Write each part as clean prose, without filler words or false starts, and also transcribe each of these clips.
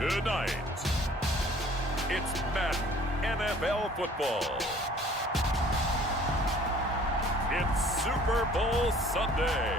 Tonight, it's Madden NFL football. It's Super Bowl Sunday.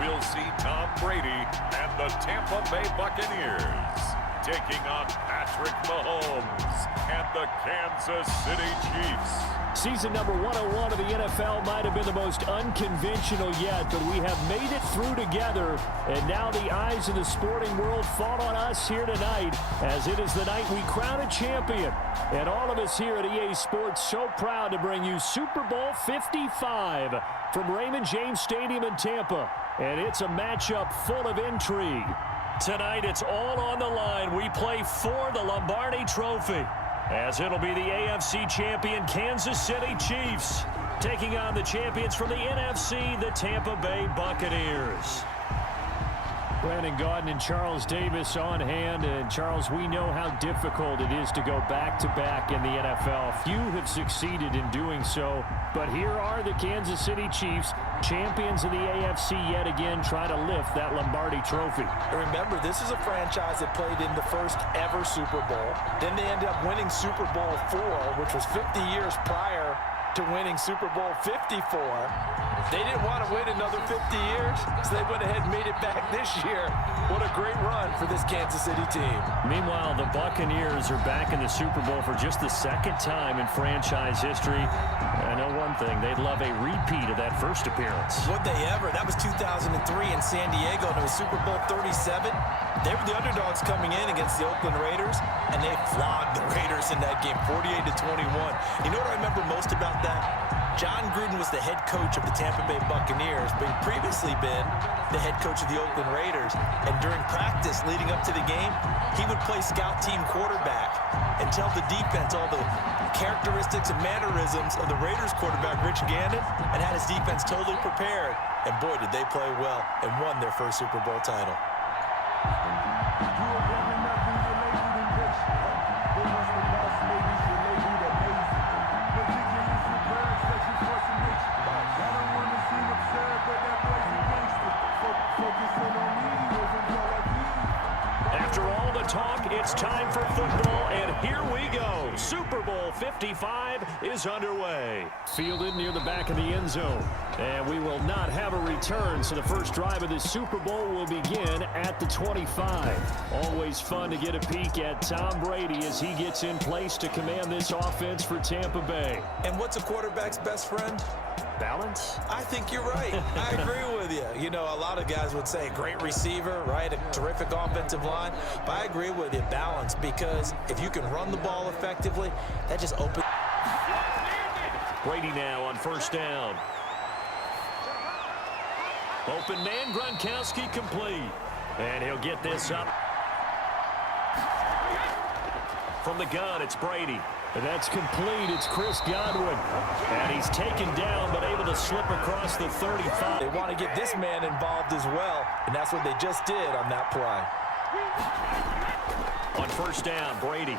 We'll see Tom Brady and the Tampa Bay Buccaneers taking on Patrick Mahomes and the Kansas City Chiefs. Season number 101 of the NFL might have been the most unconventional yet, but we have made it through together, and now the eyes of the sporting world fall on us here tonight, as it is the night we crown a champion. And all of us here at EA Sports so proud to bring you Super Bowl 55 from Raymond James Stadium in Tampa. And it's a matchup full of intrigue. Tonight, it's all on the line. We play for the Lombardi Trophy, as it'll be the AFC champion Kansas City Chiefs taking on the champions from the NFC, the Tampa Bay Buccaneers. Brandon Gaudin and Charles Davis on hand. And Charles, we know how difficult it is to go back-to-back in the NFL. Few have succeeded in doing so, but here are the Kansas City Chiefs, champions of the AFC yet again, try to lift that Lombardi Trophy. Remember, this is a franchise that played in the first ever Super Bowl. Then they ended up winning Super Bowl IV, which was 50 years prior to winning Super Bowl 54. They didn't want to wait another 50 years, so they went ahead and made it back this year. What a great run for this Kansas City team. Meanwhile, the Buccaneers are back in the Super Bowl for just the second time in franchise history. I know one thing, they'd love a repeat of that first appearance. Would they ever? That was 2003 in San Diego, and it was Super Bowl 37. They were the underdogs coming in against the Oakland Raiders, and they flogged the Raiders in that game, 48-21. You know what I remember most about that? John Gruden was the head coach of the Tampa Bay Buccaneers, but he'd previously been the head coach of the Oakland Raiders. And during practice leading up to the game, he would play scout team quarterback and tell the defense all the characteristics and mannerisms of the Raiders quarterback, Rich Gannon, and had his defense totally prepared. And boy, did they play well and won their first Super Bowl title. After all the talk, it's time for football, and here we go. Super Bowl 55 is underway. Fielded near the back of the end zone. And we will not have a return, so the first drive of this Super Bowl will begin at the 25. Always fun to get a peek at Tom Brady as he gets in place to command this offense for Tampa Bay. And what's a quarterback's best friend? Balance? I think you're right. I agree with you. You know, a lot of guys would say great receiver, right? A terrific offensive line. But I agree with you, balance, because if you can run the ball effectively, that just opens. Brady now on first down. Open man, Gronkowski complete. And he'll get this up. From the gun, it's Brady. And that's complete. It's Chris Godwin. And he's taken down, but able to slip across the 35. They want to get this man involved as well, and that's what they just did on that play. On first down, Brady.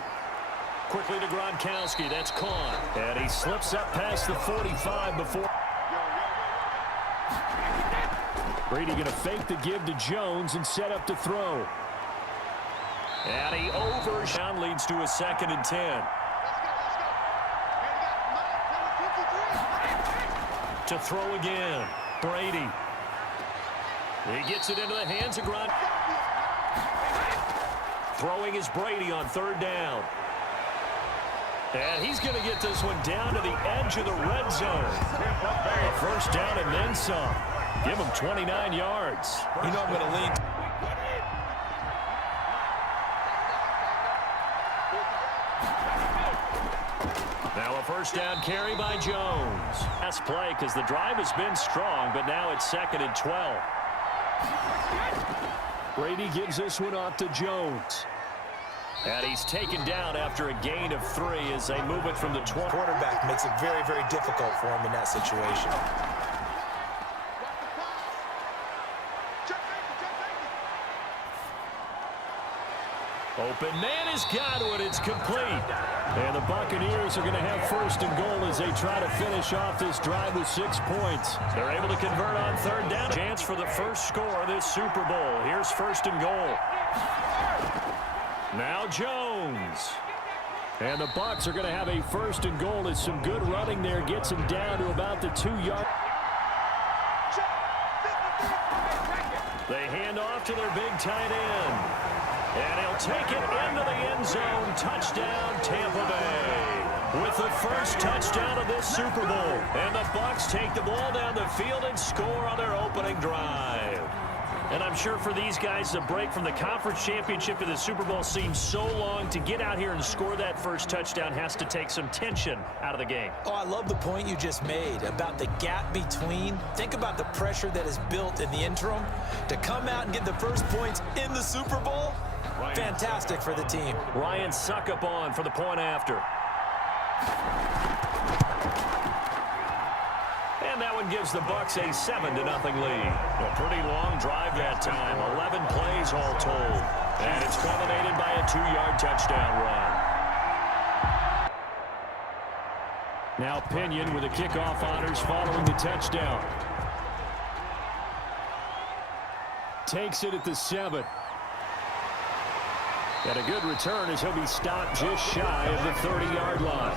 Quickly to Gronkowski. That's caught. And he slips up past the 45 before. Brady going to fake the give to Jones and set up to throw. And he overshot, leads to a 2nd and 10. To throw again, Brady. He gets it into the hands of Gronk. Throwing is Brady on third down. And he's going to get this one down to the edge of the red zone. A first down and then some. Give him 29 yards. You know I'm going to lean. Now a first down carry by Jones. Last play because the drive has been strong, but now it's 2nd and 12. Brady gives this one off to Jones. And he's taken down after a gain of 3 as they move it from the 20. Quarterback makes it very, very difficult for him in that situation. Open man has got it. It's complete. And the Buccaneers are going to have first and goal as they try to finish off this drive with 6 points. They're able to convert on third down. Chance for the first score of this Super Bowl. Here's first and goal. Now Jones. And the Bucs are going to have a first and goal as some good running there gets him down to about the 2-yard. They hand off to their big tight end. And he'll take it into the end zone. Touchdown, Tampa Bay. With the first touchdown of this Super Bowl. And the Bucs take the ball down the field and score on their opening drive. And I'm sure for these guys, the break from the conference championship to the Super Bowl seems so long. To get out here and score that first touchdown has to take some tension out of the game. Oh, I love the point you just made about the gap between. Think about the pressure that is built in the interim. To come out and get the first points in the Super Bowl, fantastic for the team. Ryan Suckup on for the point after. And that one gives the Bucs a 7-0 lead. A pretty long drive that time. 11 plays all told. And it's culminated by a 2-yard touchdown run. Now Pinion with the kickoff honors following the touchdown. Takes it at the 7. And a good return as he'll be stopped just shy of the 30-yard line.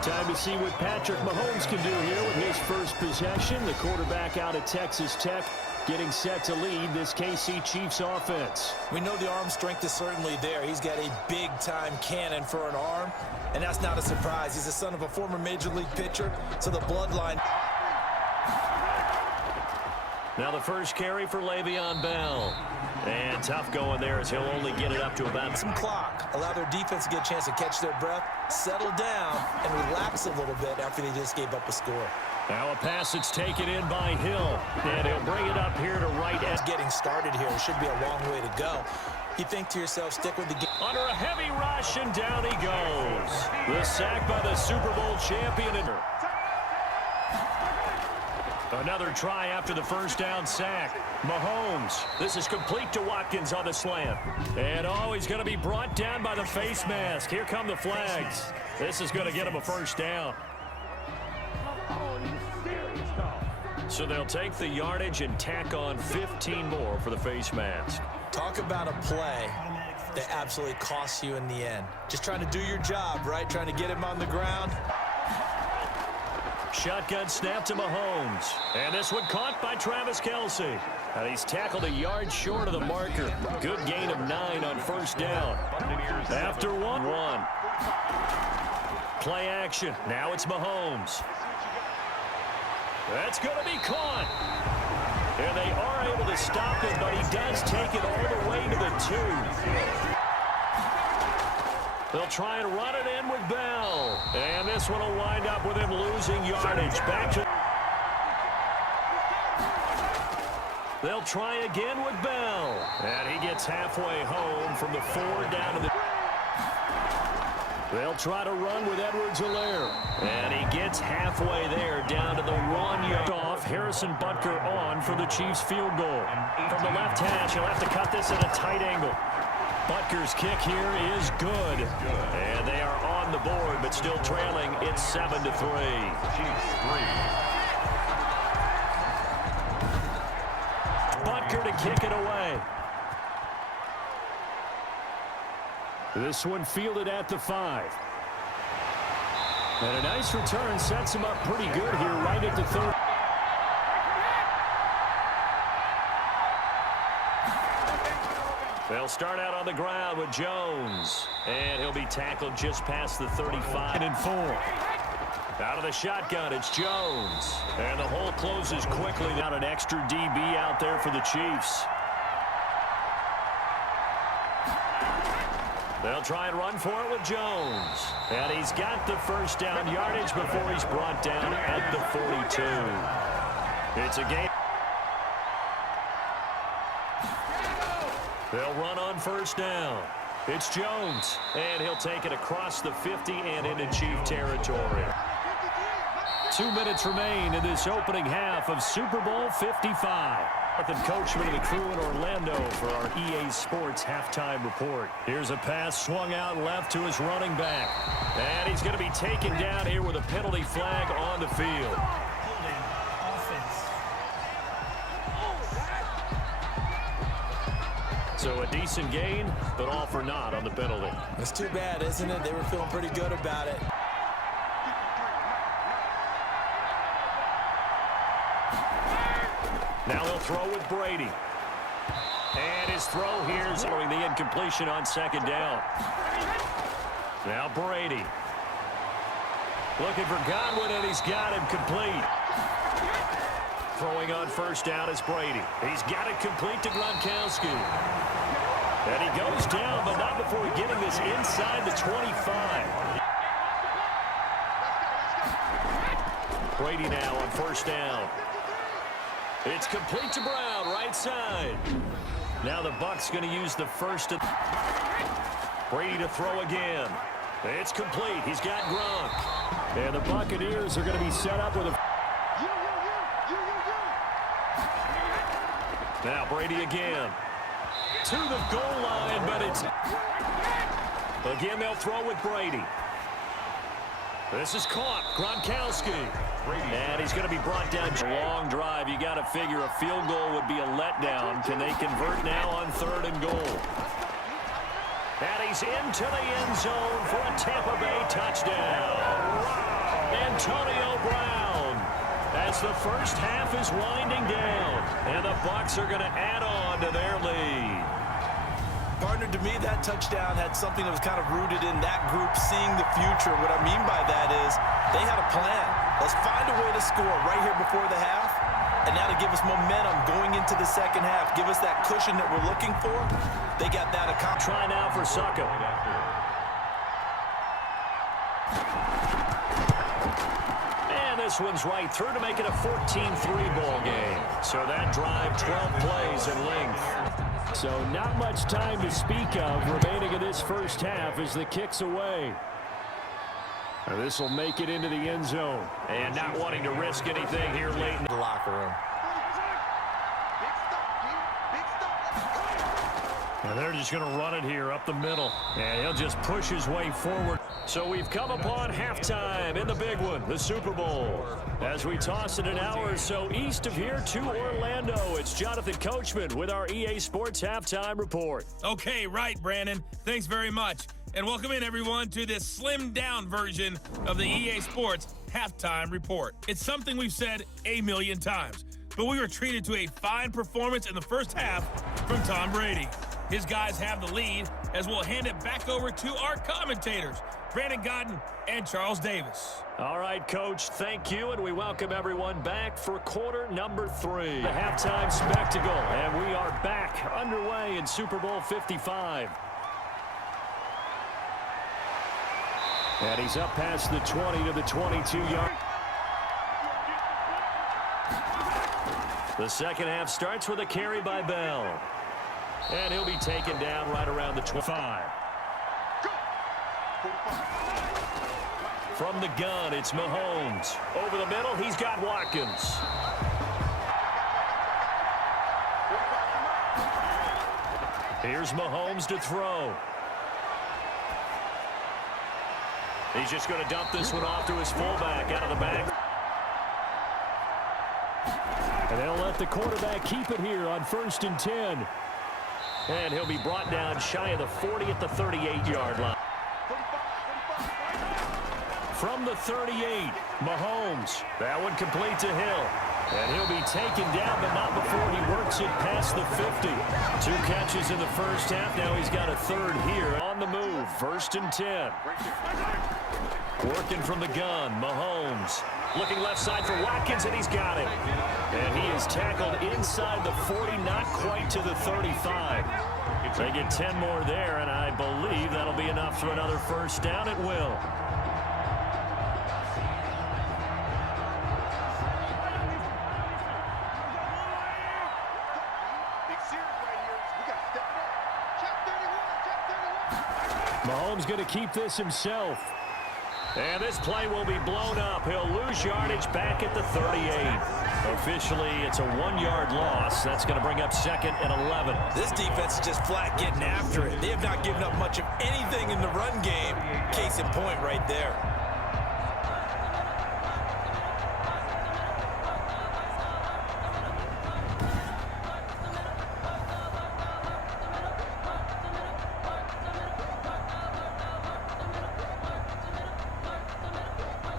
Time to see what Patrick Mahomes can do here with his first possession. The quarterback out of Texas Tech getting set to lead this KC Chiefs offense. We know the arm strength is certainly there. He's got a big-time cannon for an arm, and that's not a surprise. He's the son of a former Major League pitcher, so the bloodline. Now the first carry for Le'Veon Bell. And tough going there as he'll only get it up to about some clock. Allow their defense to get a chance to catch their breath, settle down, and relax a little bit after they just gave up a score. Now a pass that's taken in by Hill. And he'll bring it up here to right edge. Getting started here. It should be a long way to go. You think to yourself, stick with the game. Under a heavy rush, and down he goes. The sack by the Super Bowl champion. Another try after the first down sack. Mahomes. This is complete to Watkins on the slant. And oh, he's going to be brought down by the face mask. Here come the flags. This is going to get him a first down. So they'll take the yardage and tack on 15 more for the face mask. Talk about a play that absolutely costs you in the end. Just trying to do your job, right? Trying to get him on the ground. Shotgun snap to Mahomes. And this one caught by Travis Kelce. And he's tackled a yard short of the marker. Good gain of 9 on first down. After 1-1. Play action. Now it's Mahomes. That's going to be caught. And they are able to stop him, but he does take it all the way to the 2. They'll try and run it in with Bell. And this one will wind up with him losing yardage. Back to... They'll try again with Bell. And he gets halfway home from the 4 down to the... They'll try to run with Edwards-Helaire. And he gets halfway there down to the 1-yard off. Harrison Butker on for the Chiefs field goal. From the left hash, he'll have to cut this at a tight angle. Butker's kick here is good. And they are on the board, but still trailing. It's 7-3. Butker to kick it away. This one fielded at the 5. And a nice return sets him up pretty good here right at the 3rd. They'll start out on the ground with Jones. And he'll be tackled just past the 35 and 4. Out of the shotgun, it's Jones. And the hole closes quickly. Got an extra DB out there for the Chiefs. They'll try and run for it with Jones. And he's got the first down yardage before he's brought down at the 42. It's a game. They'll run on first down. It's Jones, and he'll take it across the 50 and into Chief territory. 2 minutes remain in this opening half of Super Bowl 55. Jonathan Coachman and the crew in Orlando for our EA Sports halftime report. Here's a pass swung out left to his running back. And he's going to be taken down here with a penalty flag on the field. So a decent gain, but all for naught on the penalty. It's too bad, isn't it? They were feeling pretty good about it. Now he'll throw with Brady. And his throw here is following the incompletion on second down. Now Brady. Looking for Godwin, and he's got him complete. Throwing on first down is Brady. He's got it complete to Gronkowski. And he goes down, but not before getting this inside the 25. Brady now on first down. It's complete to Brown, right side. Now the Bucs going to use the first. Brady to throw again. It's complete. He's got Gronk. And the Buccaneers are going to be set up with a... Now Brady again. To the goal line, but it's... Again, they'll throw with Brady. This is caught. Gronkowski. And he's going to be brought down. Long drive. You got to figure a field goal would be a letdown. Can they convert now on third and goal? And he's into the end zone for a Tampa Bay touchdown. Antonio Brown. As the first half is winding down. And the Bucs are going to add on to their lead. Partner, to me, that touchdown had something that was kind of rooted in that group seeing the future. What I mean by that is they had a plan. Let's find a way to score right here before the half, and now to give us momentum going into the second half, give us that cushion that we're looking for. They got that accomplished. Try now for Suckup. And this one's right through to make it a 14-3 ball game. So that drive, 12 plays in length. So not much time to speak of remaining in this first half as the kick's away. This will make it into the end zone. And not wanting to risk anything here late in the locker room. And they're just going to run it here up the middle. And he'll just push his way forward. So we've come upon halftime in the big one, the Super Bowl. As we toss it an hour or so east of here to Orlando, it's Jonathan Coachman with our EA Sports halftime report. Okay, right, Brandon. Thanks very much. And welcome in, everyone, to this slimmed-down version of the EA Sports halftime report. It's something we've said a million times, but we were treated to a fine performance in the first half from Tom Brady. His guys have the lead as we'll hand it back over to our commentators, Brandon Godden and Charles Davis. All right, Coach, thank you, and we welcome everyone back for quarter number 3. The halftime spectacle, and we are back underway in Super Bowl 55. And he's up past the 20 to the 22-yard. The second half starts with a carry by Bell. And he'll be taken down right around the 25. From the gun, it's Mahomes. Over the middle, he's got Watkins. Here's Mahomes to throw. He's just going to dump this one off to his fullback out of the back. And they'll let the quarterback keep it here on 1st and 10. And he'll be brought down shy of the 40 at the 38-yard line. From the 38, Mahomes. That one complete to Hill. And he'll be taken down, but not before he works it past the 50. 2 catches in the first half. Now he's got a third here on the move. 1st and 10. Working from the gun, Mahomes. Looking left side for Watkins, and he's got it. And he is tackled inside the 40, not quite to the 35. They get 10 more there, and I believe that'll be enough for another first down. It will. Mahomes going to keep this himself. And this play will be blown up. He'll lose yardage back at the 38. Officially, it's a 1-yard loss. That's going to bring up 2nd and 11. This defense is just flat getting after it. They have not given up much of anything in the run game. Case in point right there.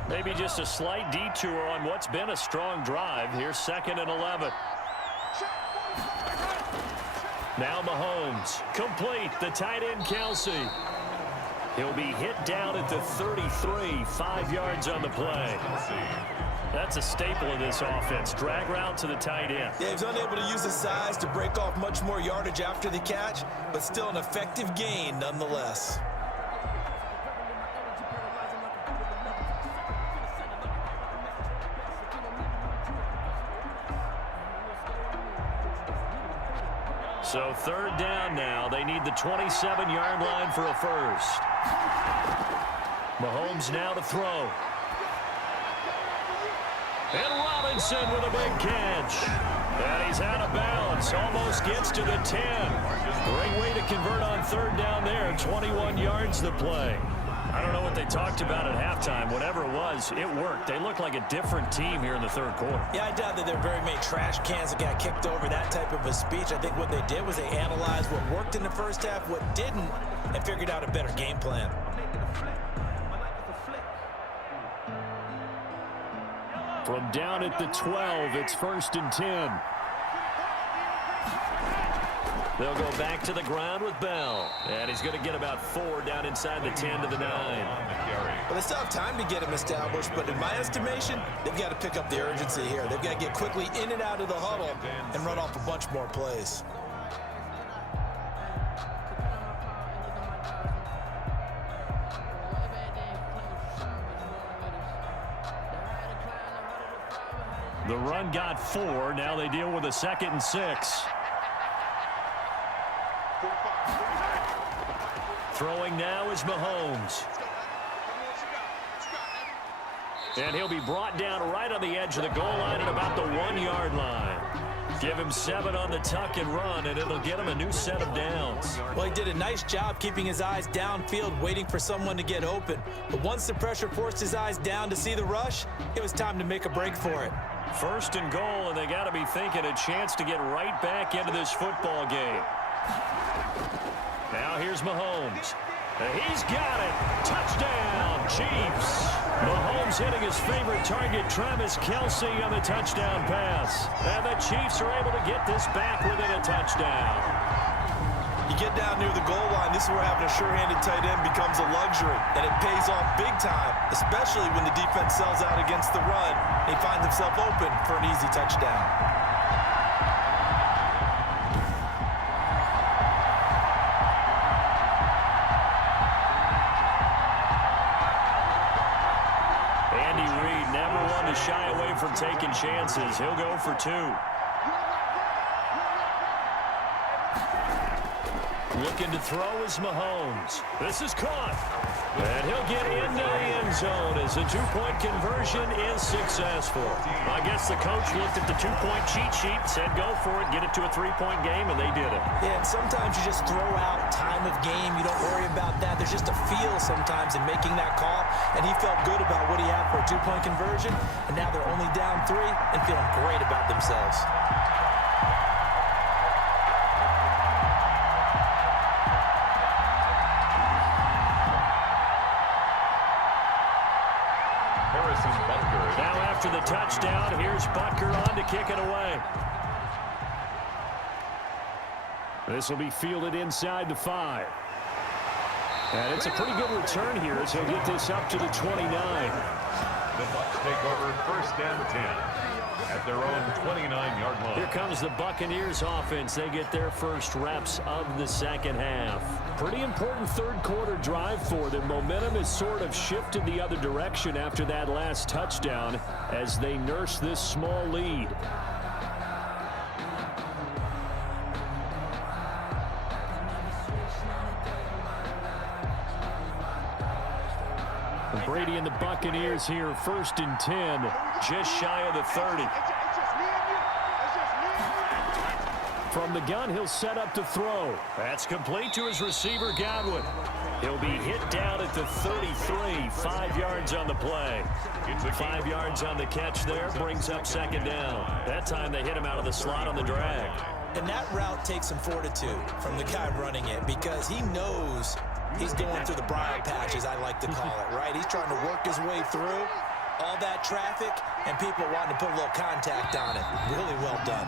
Maybe just a slight detour on what's been a strong drive. Here's 2nd and 11. Now Mahomes. Complete. The tight end, Kelsey. He'll be hit down at the 33. 5 yards on the play. That's a staple of this offense. Drag route to the tight end. Yeah, he's unable to use his size to break off much more yardage after the catch, but still an effective gain nonetheless. So 3rd down now. They need the 27-yard line for a first. Mahomes now to throw. And Robinson with a big catch. And he's out of bounds. Almost gets to the 10. Great way to convert on 3rd down there. 21 yards the play. I don't know what they talked about at halftime. Whatever it was, it worked. They looked like a different team here in the 3rd quarter. Yeah, I doubt that there are very many trash cans that got kicked over, that type of a speech. I think what they did was they analyzed what worked in the first half, what didn't, and figured out a better game plan. From down at the 12, it's 1st and 10. They'll go back to the ground with Bell. And he's going to get about 4 down inside the 10 to the 9. Well, they still have time to get him established, but in my estimation, they've got to pick up the urgency here. They've got to get quickly in and out of the huddle and run off a bunch more plays. The run got 4. Now they deal with a 2nd and 6. Throwing now is Mahomes. And he'll be brought down right on the edge of the goal line at about the 1-yard line. Give him 7 on the tuck and run, and it'll get him a new set of downs. Well, he did a nice job keeping his eyes downfield, waiting for someone to get open. But once the pressure forced his eyes down to see the rush, it was time to make a break for it. 1st and goal, and they got to be thinking a chance to get right back into this football game. Now here's Mahomes. He's got it. Touchdown, Chiefs. Mahomes hitting his favorite target, Travis Kelsey, on the touchdown pass. And the Chiefs are able to get this back within a touchdown. You get down near the goal line, this is where having a sure-handed tight end becomes a luxury, and it pays off big time, especially when the defense sells out against the run, and he finds himself open for an easy touchdown. Andy Reid never one to shy away from taking chances. He'll go for 2. Looking to throw is Mahomes. This is caught. And he'll get into the end zone as the 2-point conversion is successful. I guess the coach looked at the 2-point cheat sheet, said go for it, get it to a 3-point game, and they did it. Yeah, and sometimes you just throw out time of game. You don't worry about that. There's just a feel sometimes in making that call, and he felt good about what he had for a 2-point conversion, and now they're only down 3 and feeling great about themselves. Now after the touchdown, here's Butker on to kick it away. This will be fielded inside the 5. And it's a pretty good return here as he'll get this up to the 29. The Bucs take over 1st and 10 at their own 29-yard line. Here comes the Buccaneers offense. They get their first reps of the 2nd half. Pretty important 3rd quarter drive for them. Momentum has sort of shifted the other direction after that last touchdown as they nurse this small lead. and the Buccaneers here, 1st and 10, just shy of the 30. From the gun, he'll set up to throw. That's complete to his receiver, Godwin. He'll be hit down at the 33, 5 yards on the play. 5 yards on the catch there, brings up 2nd down. That time they hit him out of the slot on the drag. And that route takes some fortitude from the guy running it because he knows he's going through the briar patch, as I like to call it, right? He's trying to work his way through all that traffic and people wanting to put a little contact on it. Really well done.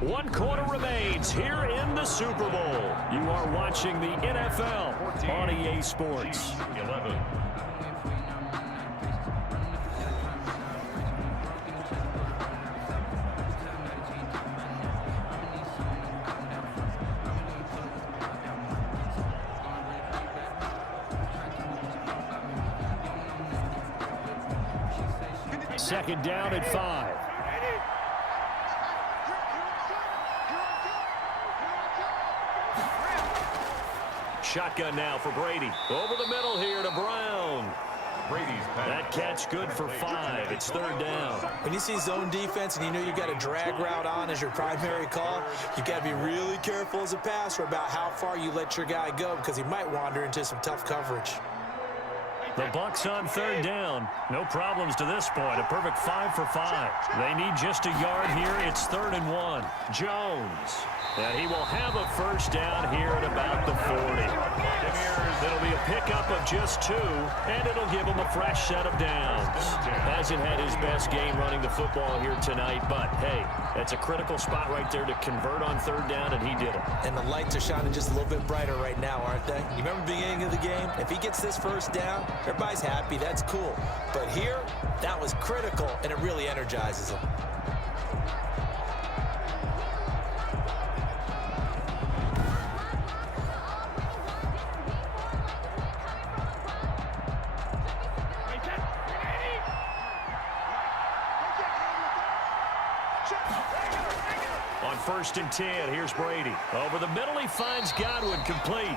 1 quarter remains here in the Super Bowl. You are watching the NFL on EA Sports. 11. Second down at 5. Shotgun now for Brady. Over the middle here to Brown. Brady's pass. That catch good for 5. It's 3rd down. When you see zone defense and you know you got a drag route on as your primary call, you got to be really careful as a passer about how far you let your guy go because he might wander into some tough coverage. The Bucs on 3rd down. No problems to this point. A perfect 5 for 5. They need just a yard here. It's 3rd and 1. Jones. And he will have a 1st down here at about the 40. It'll be a pickup of just 2, and it'll give him a fresh set of downs. Hasn't had his best game running the football here tonight, but hey, that's a critical spot right there to convert on 3rd down, and he did it. And the lights are shining just a little bit brighter right now, aren't they? You remember the beginning of the game? If he gets this 1st down, everybody's happy. That's cool. But here, that was critical, and it really energizes him. On 1st and 10, here's Brady. Over the middle, he finds Godwin complete.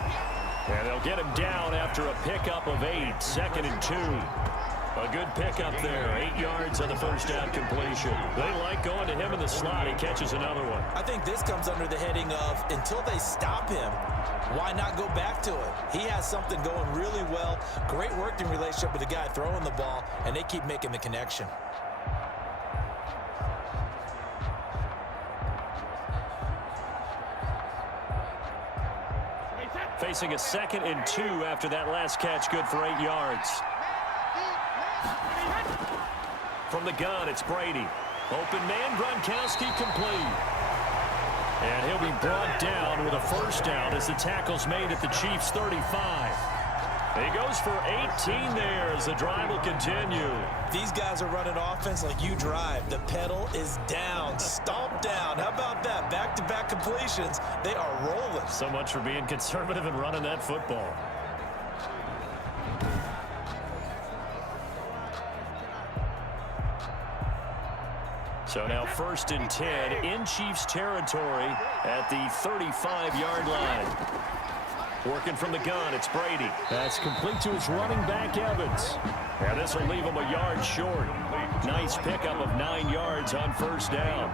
And they'll get him down after a pickup of 8, 2nd and 2. A good pickup there, 8 yards on the 1st down completion. They like going to him in the slot. He catches another one. I think this comes under the heading of until they stop him, why not go back to it? He has something going really well, great working relationship with the guy throwing the ball, and they keep making the connection. Facing a 2nd and 2 after that last catch, good for 8 yards. From the gun, it's Brady. Open man, Gronkowski complete. And he'll be brought down with a 1st down as the tackle's made at the Chiefs' 35. He goes for 18 there as the drive will continue. These guys are running offense like you drive. The pedal is down, stomp down. How about that? Back-to-back completions. They are rolling. So much for being conservative and running that football. So now 1st and 10 in Chiefs territory at the 35-yard line. Working from the gun, it's Brady. That's complete to his running back, Evans. And this will leave him a yard short. Nice pickup of 9 yards on 1st down.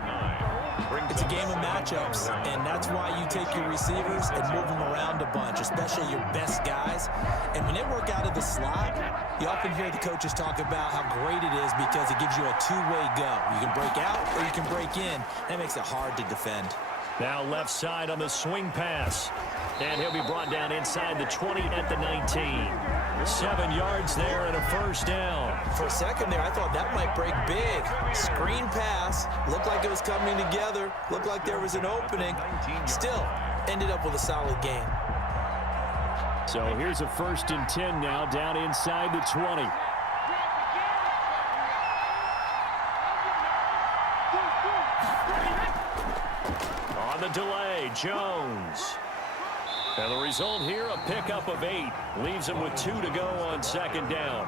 It's a game of matchups, and that's why you take your receivers and move them around a bunch, especially your best guys. And when they work out of the slot, you often hear the coaches talk about how great it is because it gives you a two-way go. You can break out or you can break in. That makes it hard to defend. Now left side on the swing pass. And he'll be brought down inside the 20 at the 19. 7 yards there and a 1st down. For a second there, I thought that might break big. Screen pass. Looked like it was coming together. Looked like there was an opening. Still, ended up with a solid game. So here's a 1st and 10 now down inside the 20. On the delay, Jones. And the result here, a pickup of 8. Leaves him with 2 to go on second down.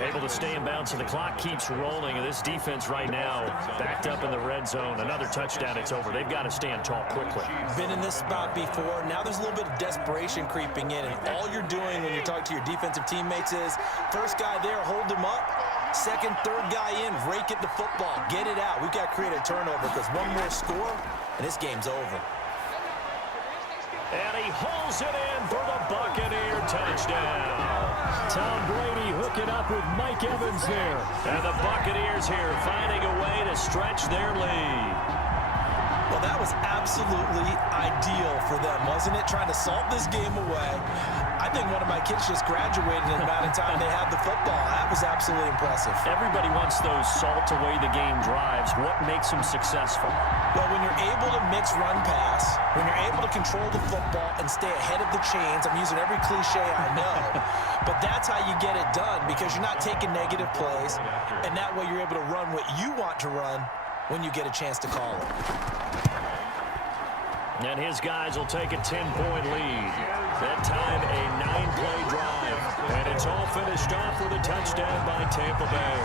Able to stay in bounds, and the clock keeps rolling. And this defense right now backed up in the red zone. Another touchdown, it's over. They've got to stand tall quickly. Been in this spot before. Now there's a little bit of desperation creeping in. And all you're doing when you're talking to your defensive teammates is, first guy there, hold him up. Second, third guy in, rake at the football. Get it out. We've got to create a turnover because one more score, and this game's over. And he hauls it in for the Buccaneer touchdown. Tom Brady hooking up with Mike Evans there. And the Buccaneers here finding a way to stretch their lead. Well, that was absolutely ideal for them, wasn't it? Trying to salt this game away. I think one of my kids just graduated in the amount of time they had the football. That was absolutely impressive. Everybody wants those salt away the game drives. What makes them successful? Well, when you're able to mix run pass, when you're able to control the football and stay ahead of the chains, I'm using every cliche I know, but that's how you get it done because you're not taking negative plays, and that way you're able to run what you want to run when you get a chance to call it. And his guys will take a 10-point lead. That time, a 9-play drive. And it's all finished off with a touchdown by Tampa Bay.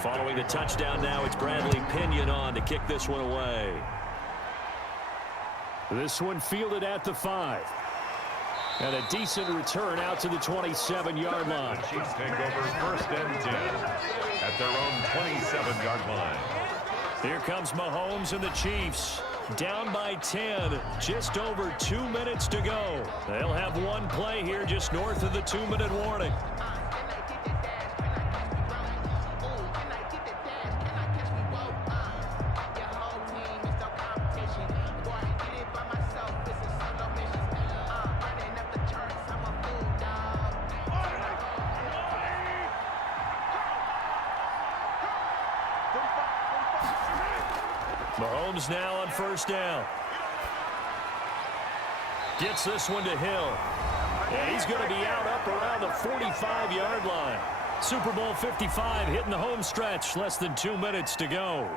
Following the touchdown now, it's Bradley Pinion on to kick this one away. This one fielded at the 5. And a decent return out to the 27-yard line. The Chiefs take over first and 10 at their own 27-yard line. Here comes Mahomes and the Chiefs. Down by 10, just over 2 minutes to go. They'll have one play here just north of the 2-minute warning. Mahomes now on first down. Gets this one to Hill. And he's going to be out up around the 45-yard line. Super Bowl 55 hitting the home stretch. Less than 2 minutes to go.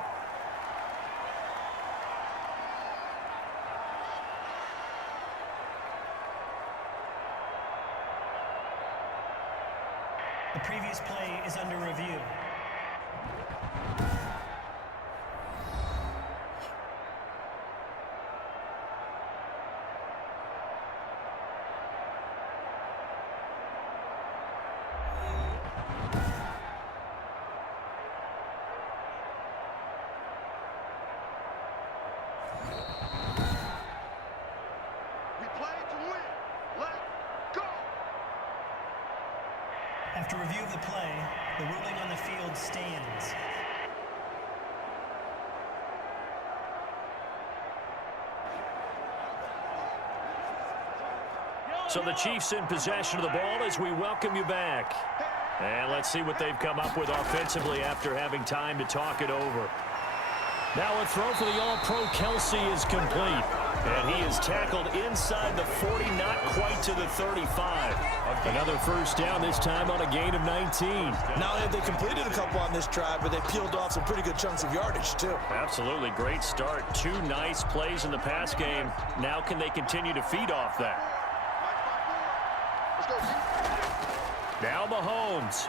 The previous play is under review. After review of the play, the ruling on the field stands. So the Chiefs in possession of the ball as we welcome you back. And let's see what they've come up with offensively after having time to talk it over. Now a throw for the All-Pro Kelsey is complete. And he is tackled inside the 40, not quite to the 35. Another first down, this time on a gain of 19. Not only have they completed a couple on this drive, but they peeled off some pretty good chunks of yardage, too. Absolutely. Great start. 2 nice plays in the pass game. Now can they continue to feed off that? Now Mahomes.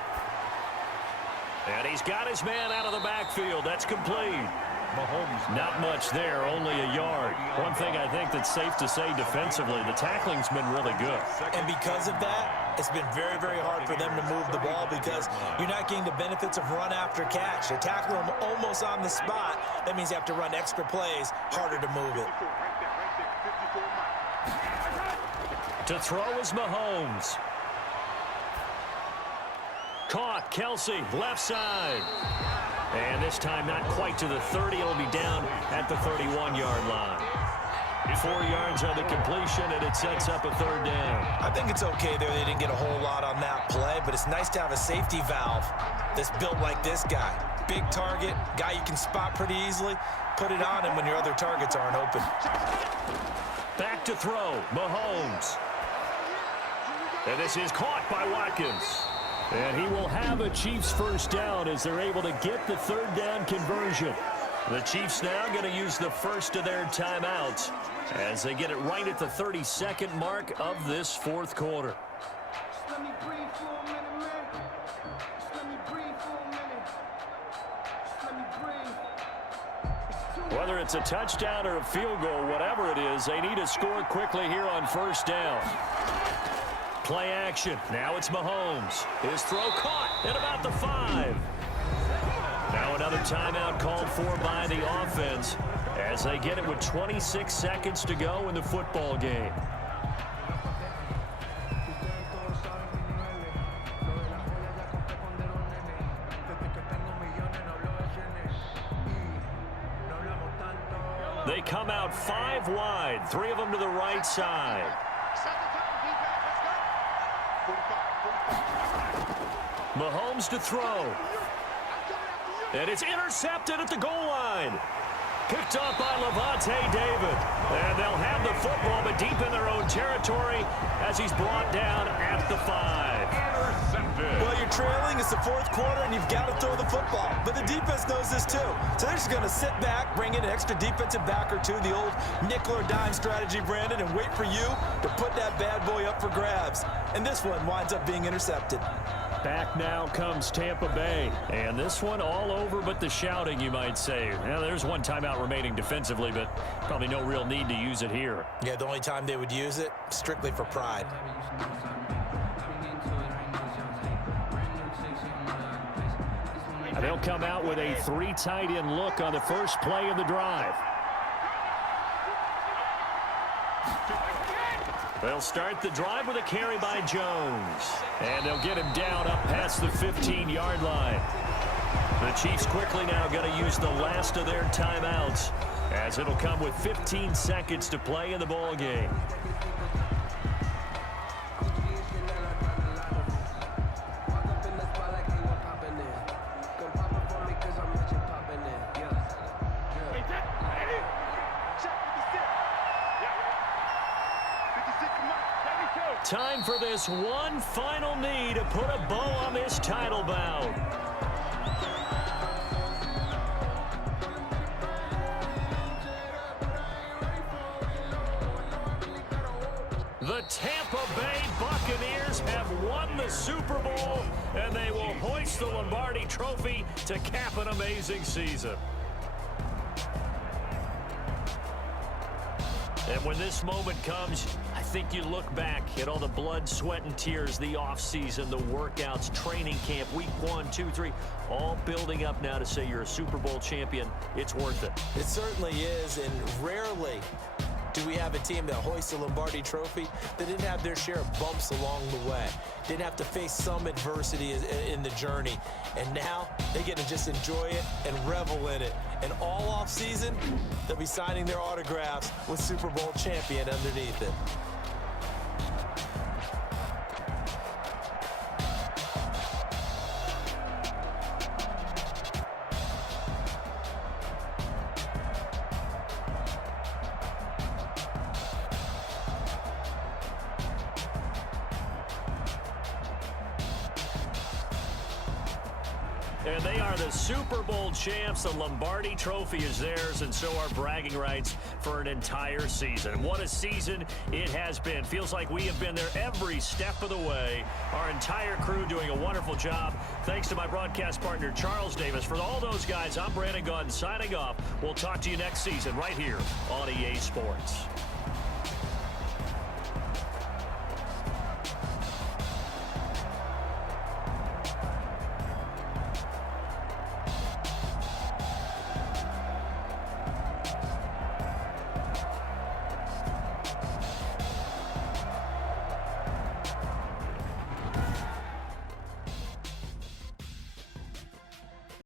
And he's got his man out of the backfield. That's complete. Mahomes, not much there, only a yard. One thing I think that's safe to say defensively, the tackling's been really good. And because of that, it's been very, very hard for them to move the ball because you're not getting the benefits of run after catch. They tackle them almost on the spot. That means you have to run extra plays, harder to move it. To throw is Mahomes. Caught. Kelsey, left side. And this time not quite to the 30. It'll be down at the 31-yard line. 4 yards on the completion, and it sets up a third down. I think it's okay there. They didn't get a whole lot on that play, but it's nice to have a safety valve that's built like this guy. Big target, guy you can spot pretty easily. Put it on him when your other targets aren't open. Back to throw. Mahomes. And this is caught by Watkins. And he will have a Chiefs first down as they're able to get the third down conversion. The Chiefs now going to use the first of their timeouts as they get it right at the 32nd mark of this fourth quarter. Whether it's a touchdown or a field goal, whatever it is, they need to score quickly here on first down. Play action. Now it's Mahomes. His throw caught at about the 5. Now another timeout called for by the offense as they get it with 26 seconds to go in the football game. They come out 5 wide, 3 of them to the right side. Mahomes to throw. And it's intercepted at the goal line. Picked up by Levante David. And they'll have the football, but deep in their own territory as he's brought down at the 5. Intercepted. Well, you're trailing. It's the fourth quarter, and you've got to throw the football. But the defense knows this, too. So they're just going to sit back, bring in an extra defensive back or two, the old nickel or dime strategy, Brandon, and wait for you to put that bad boy up for grabs. And this one winds up being intercepted. Back now comes Tampa Bay. And this one all over but the shouting, you might say. Now, there's one timeout remaining defensively, but probably no real need to use it here. Yeah, the only time they would use it, strictly for pride. And they'll come out with a 3 tight end look on the first play of the drive. They'll start the drive with a carry by Jones. And they'll get him down up past the 15-yard line. The Chiefs quickly now going to use the last of their timeouts as it'll come with 15 seconds to play in the ball game. Time for this one final knee to put a bow on this title bout. The Tampa Bay Buccaneers have won the Super Bowl, and they will hoist the Lombardi Trophy to cap an amazing season. And when this moment comes, I think you look back at all the blood, sweat, and tears, the offseason, the workouts, training camp, week 1, 2, 3, all building up now to say you're a Super Bowl champion. It's worth it. It certainly is, and rarely do we have a team that hoists a Lombardi Trophy that didn't have their share of bumps along the way, didn't have to face some adversity in the journey, and now they get to just enjoy it and revel in it. And all off season, they'll be signing their autographs with Super Bowl champion underneath it. And they are the Super Bowl champs. The Lombardi Trophy is theirs, and so are bragging rights for an entire season. What a season it has been. Feels like we have been there every step of the way. Our entire crew doing a wonderful job. Thanks to my broadcast partner, Charles Davis. For all those guys, I'm Brandon Gaudin signing off. We'll talk to you next season right here on EA Sports.